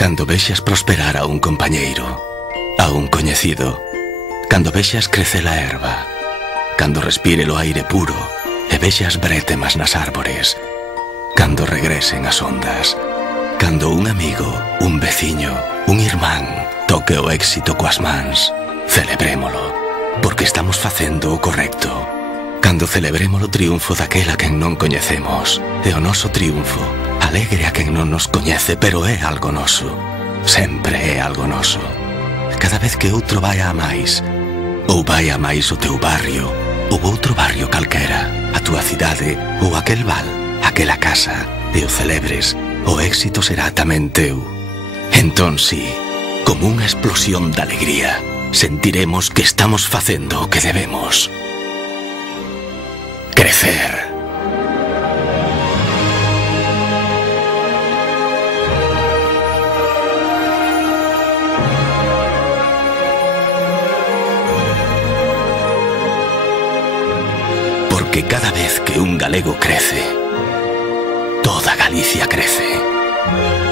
Cando vexas prosperar a un compañeiro, a un coñecido, cando vexas crecer a erva, cando respire o aire puro e vexas brétemas nas árbores, cando regresen as ondas, cando un amigo, un veciño, un irmán toque o éxito coas mans, celebrémolo, porque estamos facendo o correcto. Cando celebremos o triunfo daquela quen non coñecemos, e o noso triunfo alegre a quen non nos coñece, pero é algo noso. Sempre é algo noso. Cada vez que outro vai a máis, ou vai a máis o teu barrio, ou outro barrio calquera, a túa cidade, ou aquel val, aquela casa, e o celebres, o éxito será tamén teu. Entón, sí, como unha explosión de alegría, sentiremos que estamos facendo o que debemos. Crecer. Porque cada vez que un galego crece, toda Galicia crece.